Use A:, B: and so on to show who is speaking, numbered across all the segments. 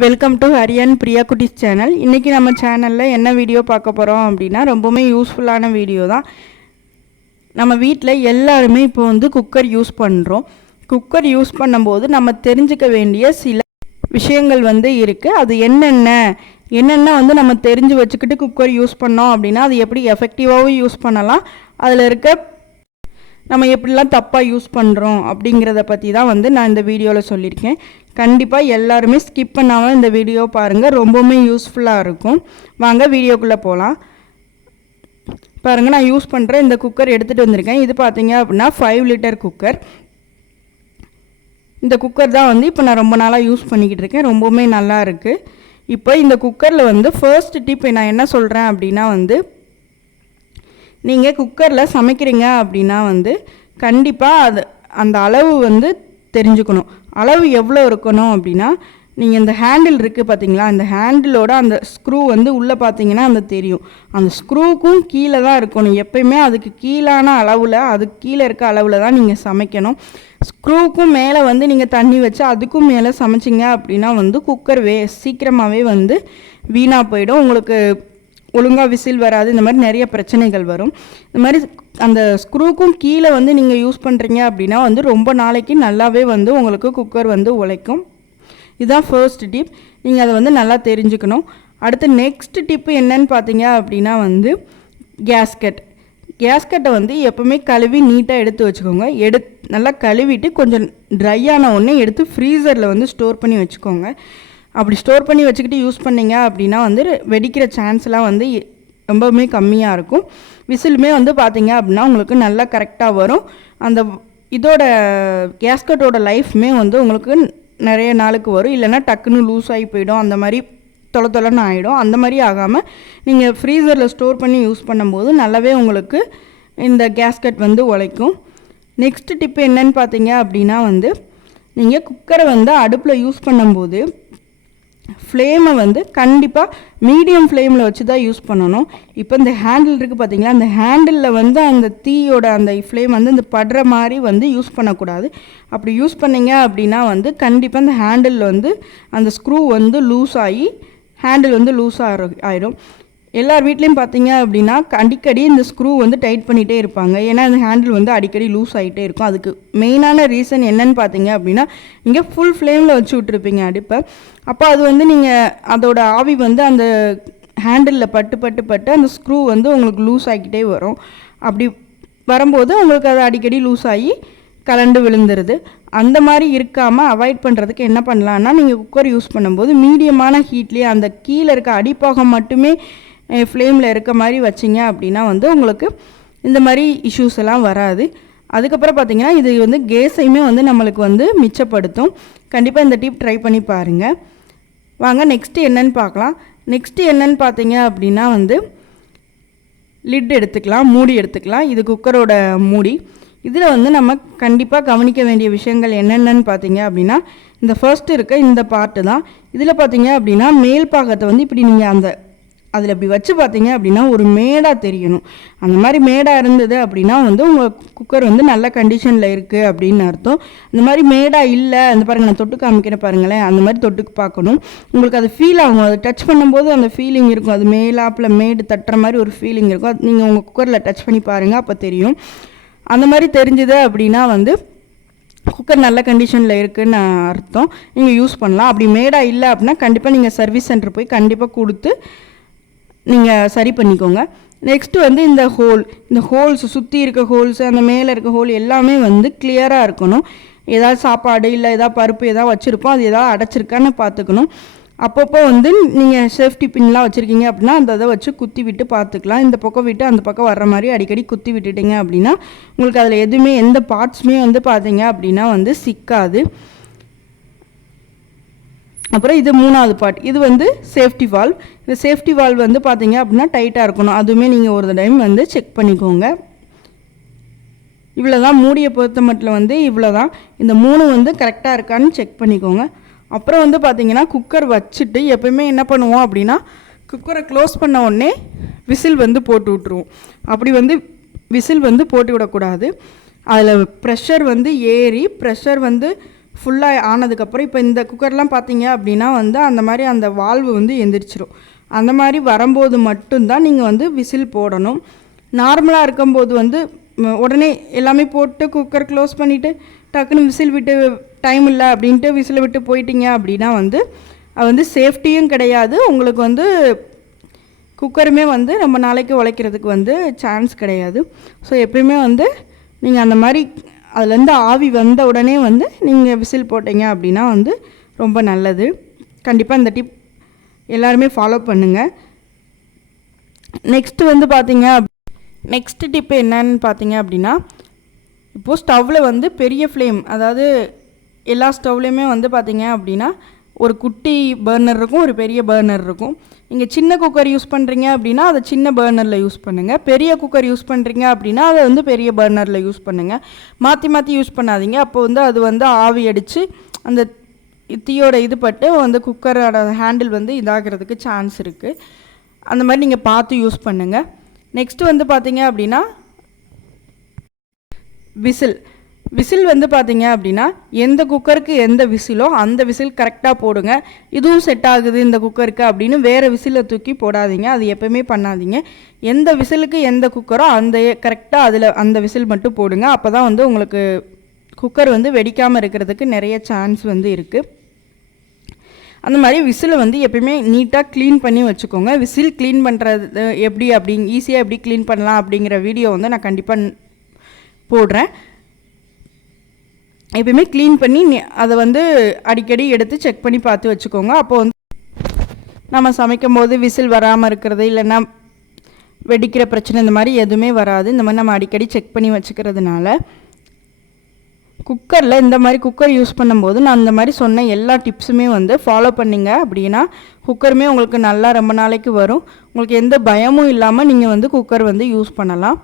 A: Welcome to ஹரியன் Priya குட்டிஸ் channel இன்றைக்கி நம்ம சேனலில் என்ன வீடியோ பார்க்க போகிறோம் அப்படின்னா ரொம்பவுமே யூஸ்ஃபுல்லான வீடியோ தான். நம்ம வீட்டில் எல்லாருமே இப்போ வந்து குக்கர் யூஸ் பண்ணுறோம் குக்கர் யூஸ் பண்ணும்போது நம்ம தெரிஞ்சுக்க வேண்டிய சில விஷயங்கள் வந்து இருக்குது அது என்னென்ன? என்னென்ன வந்து நம்ம தெரிஞ்சு வச்சுக்கிட்டு குக்கர் யூஸ் பண்ணோம் அப்படின்னா அது எப்படி எஃபெக்டிவாகவும் யூஸ் பண்ணலாம். அதில் இருக்க நம்ம எப்படிலாம் தப்பாக யூஸ் பண்ணுறோம் அப்படிங்கிறத பற்றி தான் வந்து நான் இந்த வீடியோவில் சொல்லியிருக்கேன். கண்டிப்பாக எல்லாருமே ஸ்கிப் பண்ணாமல் இந்த வீடியோ பாருங்கள் ரொம்பவுமே யூஸ்ஃபுல்லாக இருக்கும். வாங்க வீடியோக்குள்ளே போகலாம் பாருங்கள் நான் யூஸ் பண்ணுற இந்த குக்கர் எடுத்துகிட்டு வந்திருக்கேன். இது பார்த்தீங்க அப்படின்னா ஃபைவ் லிட்டர் குக்கர் இந்த குக்கர் தான் வந்து இப்போ நான் ரொம்ப நாளாக யூஸ் பண்ணிக்கிட்டு இருக்கேன். ரொம்பவுமே நல்லா இருக்குது இப்போ இந்த குக்கரில் வந்து ஃபர்ஸ்ட் டிப் நான் என்ன சொல்கிறேன் அப்படின்னா வந்து நீங்கள் குக்கரில் சமைக்கிறீங்க அப்படின்னா வந்து கண்டிப்பாக அது அந்த அளவு வந்து தெரிஞ்சுக்கணும். அளவு எவ்வளோ இருக்கணும் அப்படின்னா நீங்கள் இந்த ஹேண்டில் இருக்குது பார்த்தீங்களா அந்த ஹேண்டிலோட அந்த ஸ்க்ரூ வந்து உள்ளே பார்த்தீங்கன்னா அந்த தெரியும். அந்த ஸ்க்ரூக்கும் கீழே தான் இருக்கணும். எப்பயுமே அதுக்கு கீழான அளவில் அதுக்கு கீழே இருக்க அளவில் தான் நீங்கள் சமைக்கணும். ஸ்க்ரூக்கும் மேலே வந்து நீங்கள் தண்ணி வச்சு அதுக்கும் மேலே சமைச்சிங்க அப்படின்னா வந்து குக்கர் வே சீக்கிரமாகவே வந்து வீணாக போயிடும். உங்களுக்கு ஒழுங்காக விசில் வராது இந்த மாதிரி நிறைய பிரச்சனைகள் வரும். இந்த மாதிரி அந்த ஸ்க்ரூக்கும் கீழே வந்து நீங்கள் யூஸ் பண்ணுறீங்க அப்படின்னா வந்து ரொம்ப நாளைக்கு நல்லாவே வந்து உங்களுக்கு குக்கர் வந்து உழைக்கும். இதுதான் ஃபர்ஸ்ட் டிப் நீங்கள் அதை வந்து நல்லா தெரிஞ்சுக்கணும். அடுத்து நெக்ஸ்ட் டிப்பு என்னன்னு பார்த்தீங்க அப்படின்னா வந்து கேஸ்கட் கேஸ்கட்டை வந்து எப்போவுமே கழுவி நீட்டாக எடுத்து வச்சுக்கோங்க. எடு நல்லா கழுவிட்டு கொஞ்சம் ட்ரை ஆன உடனே எடுத்து ஃப்ரீசரில் வந்து ஸ்டோர் பண்ணி வச்சுக்கோங்க. அப்படி ஸ்டோர் பண்ணி வச்சுக்கிட்டு யூஸ் பண்ணிங்க அப்படின்னா வந்து வெடிக்கிற சான்ஸ்லாம் வந்து ரொம்பவுமே கம்மியாக இருக்கும். விசிலுமே வந்து பார்த்தீங்க அப்படின்னா உங்களுக்கு நல்லா கரெக்டாக வரும். அந்த இதோட கேஸ்கட்டோட லைஃப்மே வந்து உங்களுக்கு நிறைய நாளுக்கு வரும். இல்லைன்னா டக்குன்னு லூஸ் ஆகி போயிடும். அந்த மாதிரி தொலை தொலைன்னு ஆகிடும் அந்த மாதிரி ஆகாமல் நீங்கள் ஃப்ரீசரில் ஸ்டோர் பண்ணி யூஸ் பண்ணும்போது நல்லாவே உங்களுக்கு இந்த கேஸ்கட் வந்து உழைக்கும். நெக்ஸ்ட் டிப் என்னன்னு பார்த்தீங்க அப்படின்னா வந்து நீங்கள் குக்கரை வந்து அடுப்பில் யூஸ் பண்ணும்போது ஃப்ளேமை வந்து கண்டிப்பாக மீடியம் ஃப்ளேமில் வச்சு தான் யூஸ் பண்ணணும். இப்போ இந்த ஹேண்டில் இருக்குது பார்த்தீங்களா அந்த ஹேண்டிலில் வந்து அந்த தீயோட அந்த ஃப்ளேம் வந்து இந்த படுற மாதிரி வந்து யூஸ் பண்ணக்கூடாது. அப்படி யூஸ் பண்ணிங்க அப்படின்னா வந்து கண்டிப்பாக அந்த ஹேண்டில் வந்து அந்த ஸ்க்ரூ வந்து லூஸ் ஆகி ஹேண்டில் வந்து லூஸ் ஆகிடும் ஆயிடும் எல்லார் வீட்லேயும் பார்த்தீங்க அப்படின்னா அடிக்கடி இந்த ஸ்க்ரூ வந்து டைட் பண்ணிகிட்டே இருப்பாங்க. ஏன்னா அந்த ஹேண்டில் வந்து அடிக்கடி லூஸ் ஆகிட்டே இருக்கும். அதுக்கு மெயினான ரீசன் என்னன்னு பார்த்தீங்க அப்படின்னா இங்கே ஃபுல் ஃப்ளேமில் வச்சு விட்ருப்பீங்க அடுப்பை. அப்போ அது வந்து நீங்கள் அதோட ஆவி வந்து அந்த ஹேண்டிலில் பட்டு பட்டு பட்டு அந்த ஸ்க்ரூ வந்து உங்களுக்கு லூஸ் ஆகிக்கிட்டே வரும். அப்படி வரும்போது உங்களுக்கு அது அடிக்கடி லூஸ் ஆகி கலண்டு விழுந்துருது. அந்த மாதிரி இருக்காமல் அவாய்ட் பண்ணுறதுக்கு என்ன பண்ணலான்னா நீங்கள் குக்கர் யூஸ் பண்ணும்போது மீடியமான ஹீட்லேயே அந்த கீழே இருக்க அடிப்பாகம் மட்டுமே ஃப்ளேமில் இருக்க மாதிரி வச்சிங்க அப்படின்னா வந்து உங்களுக்கு இந்த மாதிரி இஷ்யூஸ் எல்லாம் வராது. அதுக்கப்புறம் பார்த்தீங்கன்னா இது வந்து கேஸையுமே வந்து நம்மளுக்கு வந்து மிச்சப்படுத்தும். கண்டிப்பாக இந்த டிப் ட்ரை பண்ணி பாருங்கள் வாங்க நெக்ஸ்ட்டு என்னன்னு பார்க்கலாம் நெக்ஸ்ட்டு என்னன்னு பார்த்தீங்க அப்படின்னா வந்து லிட் எடுத்துக்கலாம் மூடி எடுத்துக்கலாம். இது குக்கரோட மூடி. இதில் வந்து நம்ம கண்டிப்பாக கவனிக்க வேண்டிய விஷயங்கள் என்னென்னு பார்த்தீங்க அப்படின்னா இந்த ஃபர்ஸ்ட் இருக்க இந்த பார்ட்டு தான். இதில் பார்த்தீங்க அப்படின்னா மேல் பாகத்தை வந்து இப்படி நீங்கள் அந்த அதில் இப்படி வச்சு பார்த்தீங்க அப்படின்னா ஒரு மேடாக தெரியணும். அந்த மாதிரி மேடாக இருந்தது அப்படின்னா வந்து உங்கள் குக்கர் வந்து நல்ல கண்டிஷனில் இருக்குது அப்படின்னு அர்த்தம். இந்த மாதிரி மேடாக இல்லை அந்த பாருங்கள் நான் தொட்டு காமிக்கிறேன் பாருங்களேன். அந்த மாதிரி தொட்டுக்கு பார்க்கணும். உங்களுக்கு அது ஃபீல் ஆகும். அது டச் பண்ணும்போது அந்த ஃபீலிங் இருக்கும். அது மேலாப்பில் மேடு தட்டுற மாதிரி ஒரு ஃபீலிங் இருக்கும். அது நீங்கள் உங்கள் குக்கரில் டச் பண்ணி பாருங்கள் அப்போ தெரியும். அந்த மாதிரி தெரிஞ்சுது அப்படின்னா வந்து குக்கர் நல்ல கண்டிஷனில் இருக்குதுன்னு அர்த்தம். நீங்கள் யூஸ் பண்ணலாம். அப்படி மேடாக இல்லை அப்படின்னா கண்டிப்பாக நீங்கள் சர்வீஸ் சென்டர் போய் கண்டிப்பாக கொடுத்து நீங்கள் சரி பண்ணிக்கோங்க. நெக்ஸ்ட்டு வந்து இந்த ஹோல் இந்த ஹோல்ஸ் சுற்றி இருக்க ஹோல்ஸ் அந்த மேலே இருக்க ஹோல் எல்லாமே வந்து கிளியராக இருக்கணும். ஏதாவது சாப்பாடு இல்லை ஏதாவது பருப்பு ஏதாவது வச்சுருப்போம் அது ஏதாவது அடைச்சிருக்கான்னு பார்த்துக்கணும். அப்பப்போ வந்து நீங்கள் சேஃப்டி பின்லாம் வச்சுருக்கீங்க அப்படின்னா அந்த இதை வச்சு குத்தி விட்டு பார்த்துக்கலாம். இந்த பக்கம் விட்டு அந்த பக்கம் வர்ற மாதிரி அடிக்கடி குத்தி விட்டுட்டீங்க அப்படின்னா உங்களுக்கு அதில் எதுவுமே எந்த பார்ட்ஸுமே வந்து பார்த்தீங்க அப்படின்னா வந்து சிக்காது. அப்புறம் இது மூணாவது பார்ட் இது வந்து சேஃப்டி வால்வ் இந்த சேஃப்டி வால்வ் வந்து பார்த்தீங்க அப்படின்னா டைட்டாக இருக்கணும். அதுவுமே நீங்கள் ஒரு டைம் வந்து செக் பண்ணிக்கோங்க. இவ்வளோ தான் மூடியை பொறுத்த மட்டும் வந்து இவ்வளோ தான் இந்த மூணு வந்து கரெக்டாக இருக்கான்னு செக் பண்ணிக்கோங்க. அப்புறம் வந்து பார்த்தீங்கன்னா குக்கர் வச்சுட்டு எப்பயுமே என்ன பண்ணுவோம் அப்படின்னா குக்கரை க்ளோஸ் பண்ண உடனே விசில் வந்து போட்டு விட்ருவோம் அப்படி வந்து விசில் வந்து போட்டு விடக்கூடாது. அதில் ப்ரெஷர் வந்து ஏறி ப்ரெஷர் வந்து ஃபுல்லாக ஆனதுக்கப்புறம் இப்போ இந்த குக்கர்லாம் பார்த்தீங்க அப்படின்னா வந்து அந்த மாதிரி அந்த வால்வு வந்து எந்திரிச்சிரும். அந்த மாதிரி வரும்போது மட்டும்தான் நீங்கள் வந்து விசில் போடணும். நார்மலாக இருக்கும்போது வந்து உடனே எல்லாமே போட்டு குக்கர் க்ளோஸ் பண்ணிவிட்டு டக்குன்னு விசில் விட்டு டைம் இல்லை அப்படின்ட்டு விசில் விட்டு போயிட்டீங்க அப்படின்னா வந்து அது வந்து சேஃப்டியும் கிடையாது. உங்களுக்கு வந்து குக்கருமே வந்து ரொம்ப நாளைக்கு உழைக்கிறதுக்கு வந்து சான்ஸ் கிடையாது. ஸோ எப்பயுமே வந்து நீங்கள் அந்த மாதிரி அதுலேருந்து ஆவி வந்த உடனே வந்து நீங்கள் விசில் போட்டீங்க அப்படின்னா வந்து ரொம்ப நல்லது. கண்டிப்பாக இந்த டிப் எல்லாருமே ஃபாலோ பண்ணுங்கள் நெக்ஸ்ட்டு வந்து பார்த்தீங்க நெக்ஸ்ட்டு டிப்பு என்னன்னு பார்த்தீங்க அப்படின்னா இப்போது ஸ்டவ்வில் வந்து பெரிய ஃப்ளேம் அதாவது எல்லா ஸ்டவ்லேயுமே வந்து பார்த்தீங்க அப்படின்னா ஒரு குட்டி பர்னர் இருக்கும் ஒரு பெரிய பர்னர் இருக்கும். நீங்கள் சின்ன குக்கர் யூஸ் பண்ணுறீங்க அப்படின்னா அதை சின்ன பர்னரில் யூஸ் பண்ணுங்கள் பெரிய குக்கர் யூஸ் பண்ணுறீங்க அப்படின்னா அதை வந்து பெரிய பர்னரில் யூஸ் பண்ணுங்கள் மாற்றி மாற்றி யூஸ் பண்ணாதீங்க. அப்போ வந்து அது வந்து ஆவி அடித்து அந்த தீயோட இது பட்டு வந்து குக்கரோட ஹேண்டில் வந்து இதாகிறதுக்கு சான்ஸ் இருக்குது அந்த மாதிரி நீங்கள் பார்த்து யூஸ் பண்ணுங்கள் நெக்ஸ்ட்டு வந்து பார்த்தீங்க அப்படின்னா விசில். விசில் வந்து பார்த்தீங்க அப்படின்னா எந்த குக்கருக்கு எந்த விசிலோ அந்த விசில் கரெக்டாக போடுங்க. இதுவும் செட் ஆகுது இந்த குக்கருக்கு அப்படின்னு வேறு விசிலை தூக்கி போடாதீங்க. அது எப்பவுமே பண்ணாதீங்க. எந்த விசிலுக்கு எந்த குக்கரோ அந்த கரெக்டாக அதில் அந்த விசில் மட்டும் போடுங்க. அப்போ தான் வந்து உங்களுக்கு குக்கர் வந்து வெடிக்காமல் இருக்கிறதுக்கு நிறைய சான்ஸ் வந்து இருக்குது அந்த மாதிரி விசிலை வந்து எப்பயுமே நீட்டாக க்ளீன் பண்ணி வச்சுக்கோங்க. விசில் க்ளீன் பண்ணுறது எப்படி அப்படி ஈஸியாக எப்படி க்ளீன் பண்ணலாம் அப்படிங்கிற வீடியோ வந்து நான் கண்டிப்பாக போடுறேன். எப்பயுமே க்ளீன் பண்ணி அதை வந்து அடிக்கடி எடுத்து செக் பண்ணி பார்த்து வச்சுக்கோங்க. அப்போது வந்து நம்ம சமைக்கும் போது விசில் வராமல் இருக்கிறது இல்லைன்னா வெடிக்கிற பிரச்சனை இந்த மாதிரி எதுவுமே வராது. இந்த மாதிரி நம்ம அடிக்கடி செக் பண்ணி வச்சுக்கிறதுனால குக்கரில் இந்த மாதிரி குக்கர் யூஸ் பண்ணும்போது நான் இந்த மாதிரி சொன்ன எல்லா டிப்ஸுமே வந்து ஃபாலோ பண்ணிங்க அப்படின்னா குக்கருமே உங்களுக்கு நல்லா ரொம்ப நாளைக்கு வரும். உங்களுக்கு எந்த பயமும் இல்லாமல் நீங்கள் வந்து குக்கர் வந்து யூஸ் பண்ணலாம்.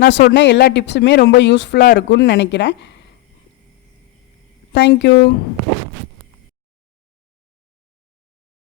A: நான் சொன்ன எல்லா டிப்ஸுமே ரொம்ப யூஸ்ஃபுல்லாக இருக்கும்னு நினைக்கிறேன். Thank you